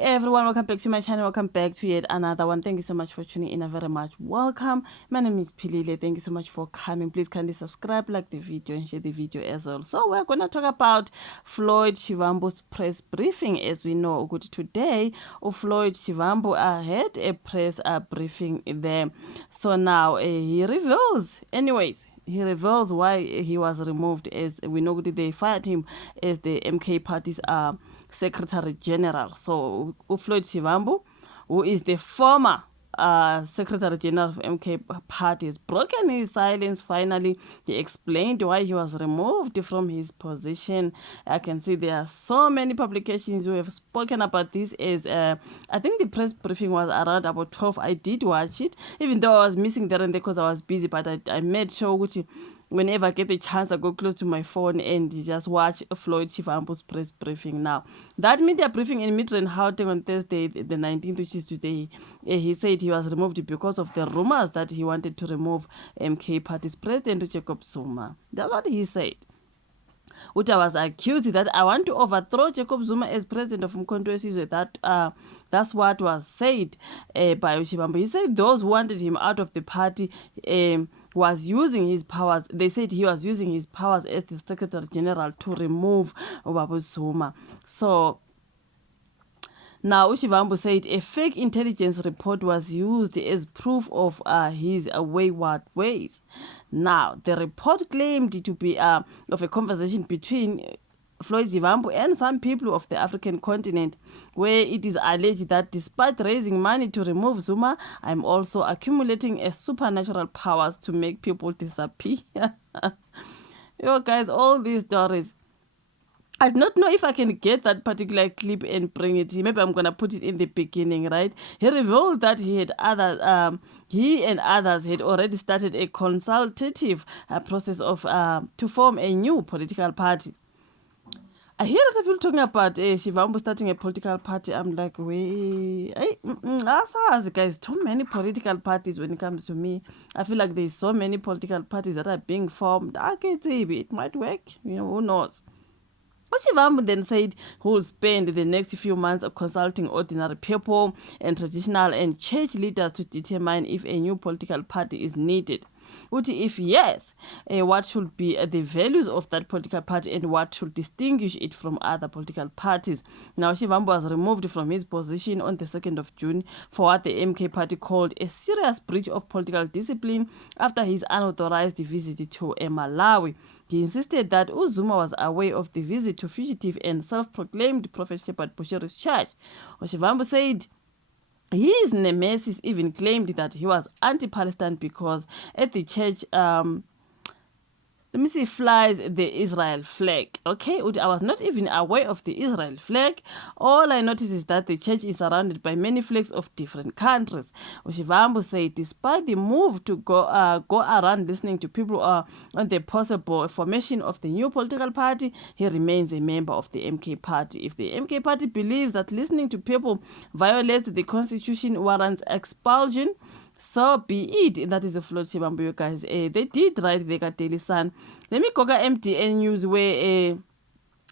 Everyone, welcome back to my channel. Welcome back to yet another one. Thank you so much for tuning in. A very much welcome. My name is Pilile. Thank you so much for coming. Please kindly subscribe, like the video, and share the video as well. So we're gonna talk about Floyd Shivambu's press briefing. As we know, good today, Floyd Shivambu had a press briefing there. So now he reveals, anyways. He reveals why he was removed. As we know, they fired him as the MK party's Secretary General. So Floyd Shivambu, who is the former Secretary General of MK Party, has broken his silence. Finally, he explained why he was removed from his position. I can see there are so many publications who have spoken about this. As I think the press briefing was around about 12. I did watch it, even though I was missing there and there because I was busy, but I made sure which whenever I get the chance, I go close to my phone and just watch Floyd Shivambu's press briefing. Now, that media briefing in Midrand Gauteng on Thursday, the 19th, which is today, he said he was removed because of the rumors that he wanted to remove MK Party's President Jacob Zuma. That's what he said. Which I was accused that I want to overthrow Jacob Zuma as president of Umkhonto weSizwe. That's what was said by Shivambu. He said those who wanted him out of the party was using his powers. They said he was using his powers as the Secretary General to remove Babu Zuma. So now, Shivambu said a fake intelligence report was used as proof of his wayward ways. Now, the report claimed to be of a conversation between Floyd Shivambu and some people of the African continent, where it is alleged that despite raising money to remove Zuma, I'm also accumulating a supernatural powers to make people disappear. Yo, guys, all these stories. I do not know if I can get that particular clip and bring it. Maybe I'm gonna put it in the beginning, right? He revealed that he and others had already started a consultative process of to form a new political party. I hear a lot of people talking about Shivambu starting a political party. I'm like, wait, guys, too many political parties when it comes to me. I feel like there's so many political parties that are being formed. It might work, who knows. Shivambu then said he will spend the next few months consulting ordinary people and traditional and church leaders to determine if a new political party is needed. If yes, what should be the values of that political party and what should distinguish it from other political parties. Now, Shivambu was removed from his position on the 2nd of June for what the MK party called a serious breach of political discipline after his unauthorized visit to Malawi. He insisted that Zuma was aware of the visit to fugitive and self-proclaimed Prophet Shepherd Bushiri's church. Shivambu said his nemesis even claimed that he was anti-Palestine because at the church, flies the Israel flag. Okay, I was not even aware of the Israel flag. All I noticed is that the church is surrounded by many flags of different countries. Shivambu said despite the move to go around listening to people on the possible formation of the new political party, he remains a member of the MK party. If the MK party believes that listening to people violates the constitution, warrants expulsion, so be it. That is a Floyd Shivambu, you guys. They did write the Daily Sun. Let me go to MTN News where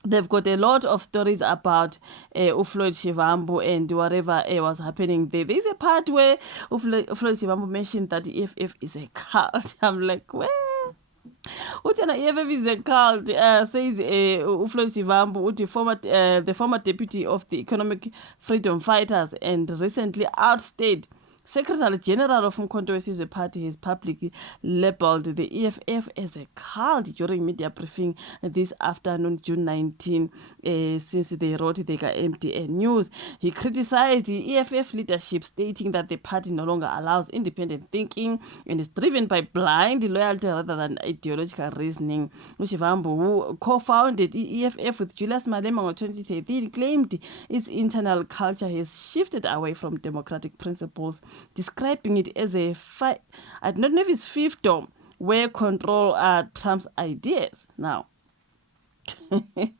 they've got a lot of stories about Floyd Shivambu and whatever was happening there. There's a part where Floyd Shivambu mentioned that the EFF is a cult. I'm like, where? EFF is a cult, says Floyd Shivambu, the former deputy of the Economic Freedom Fighters and recently outstayed Secretary General of Umkhonto weSizwe Party has publicly labeled the EFF as a cult during media briefing this afternoon, June 19, since they wrote the MTN News. He criticized the EFF leadership, stating that the party no longer allows independent thinking and is driven by blind loyalty rather than ideological reasoning. Shivambu, who co-founded the EFF with Julius Malema in 2013, claimed its internal culture has shifted away from democratic principles, describing it as a I don't know if it's fiefdom where control trumps ideas. Now, Floyd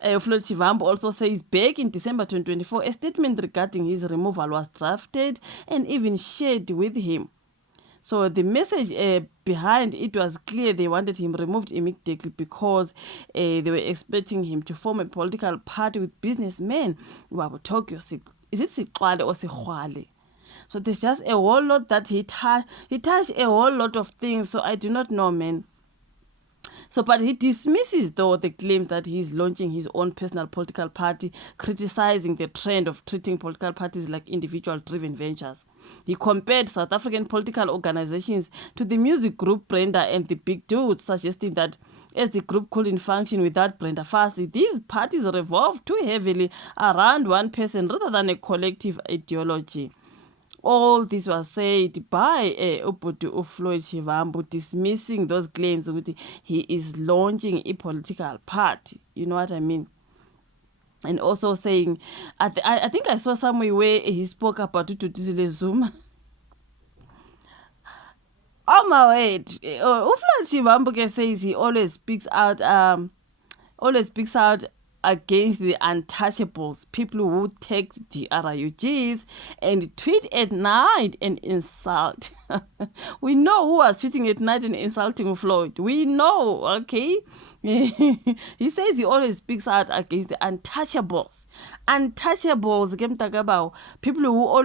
Shivambu also says back in December 2024, a statement regarding his removal was drafted and even shared with him. So the message behind it was clear. They wanted him removed immediately because they were expecting him to form a political party with businessmen. Tokyo, is it Sikwale or Sikwale? So there's just a whole lot that he touched a whole lot of things. So I do not know, man. So, but he dismisses, though, the claims that he's launching his own personal political party, criticizing the trend of treating political parties like individual-driven ventures. He compared South African political organizations to the music group Brenda and the Big Dudes, suggesting that as the group couldn't function without Brenda Fassie, these parties revolve too heavily around one person rather than a collective ideology. All this was said by Ubudu Floyd Shivambu, dismissing those claims that he is launching a political party. You know what I mean? And also saying, I think I saw somewhere where he spoke about Tutuzile Zuma. Oh my word. Floyd Shivambu says he always speaks out against the untouchables, people who take DRUGs and tweet at night and insult. We know who was tweeting at night and insulting Floyd. We know, okay? He says he always speaks out against the untouchables. Untouchables, people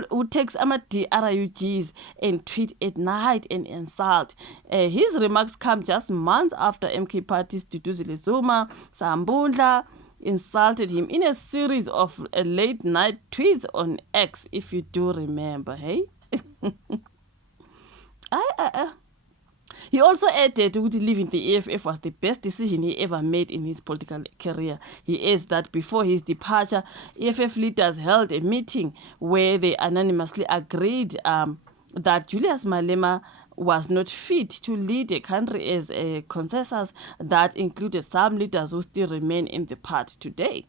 who takes DRUGs and tweet at night and insult. His remarks come just months after MK parties Duduzile Zuma, Sambundla, insulted him in a series of late night tweets on X, if you do remember, hey? He also added that leaving the EFF was the best decision he ever made in his political career. He adds that before his departure, EFF leaders held a meeting where they unanimously agreed that Julius Malema was not fit to lead a country, as a consensus that included some leaders who still remain in the party today.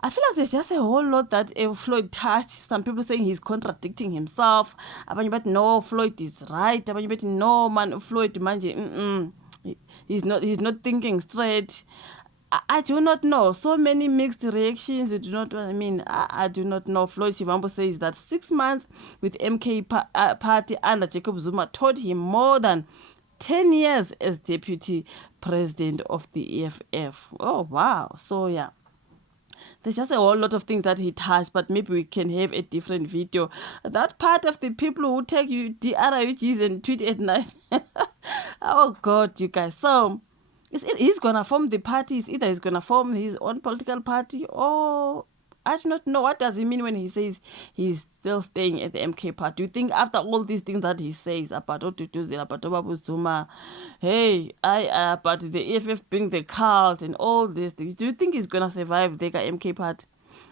I feel like there's just a whole lot that Floyd touched. Some people saying he's contradicting himself. But no, Floyd is right. But no, man, Floyd, manje, he's not thinking straight. I do not know. So many mixed reactions. You do not. I do not know. Floyd Shivambu says that 6 months with MK party under Jacob Zuma taught him more than 10 years as deputy president of the EFF. Oh wow. So yeah. There's just a whole lot of things that he touched, but maybe we can have a different video. That part of the people who take you DRUGs and tweet at night. Oh God, you guys. So he's gonna form the parties. Either he's gonna form his own political party, or I do not know. What does he mean when he says he's still staying at the MK party? Do you think after all these things that he says about Otutuzi, about Babu Zuma, hey, about the EFF being the cult and all these things, do you think he's gonna survive the MK party,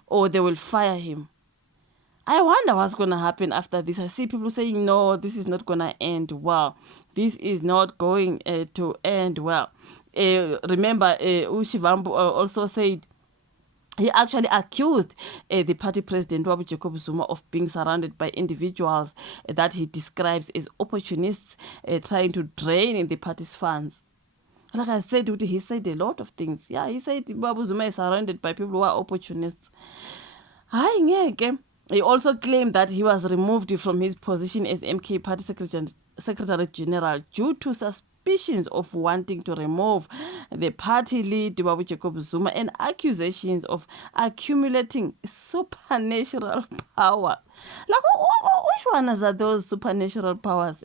or they will fire him? I wonder what's gonna happen after this. I see people saying, no, this is not gonna end well. This is not going to end well. Remember, Shivambu also said he actually accused the party president, Wabu Jacob Zuma, of being surrounded by individuals that he describes as opportunists trying to drain the party's funds. Like I said, he said a lot of things. Yeah, he said Wabu Zuma is surrounded by people who are opportunists. He also claimed that he was removed from his position as MK party Secretary General due to suspicions of wanting to remove the party lead, Wabu Jacob Zuma, and accusations of accumulating supernatural powers. Like, which ones are those supernatural powers?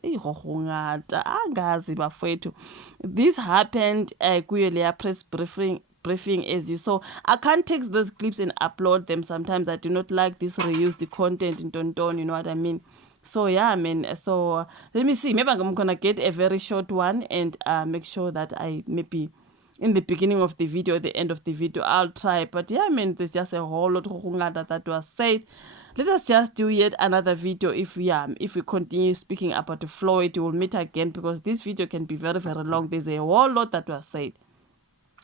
This happened at press briefing, as you saw. I can't take those clips and upload them. Sometimes I do not like this reused content in Tonton, you know what I mean? So yeah, so let me see, maybe I'm gonna get a very short one and make sure that I maybe in the beginning of the video, the end of the video, I'll try. But yeah, there's just a whole lot that was said. Let us just do yet another video. If we continue speaking about Floyd, we'll meet again, because this video can be very, very long. There's a whole lot that was said.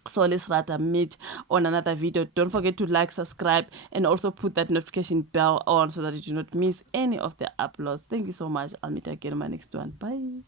So let's rather meet on another video. Don't forget to like, subscribe, and also put that notification bell on so that you do not miss any of the uploads. Thank you so much. I'll meet again in my next one. Bye.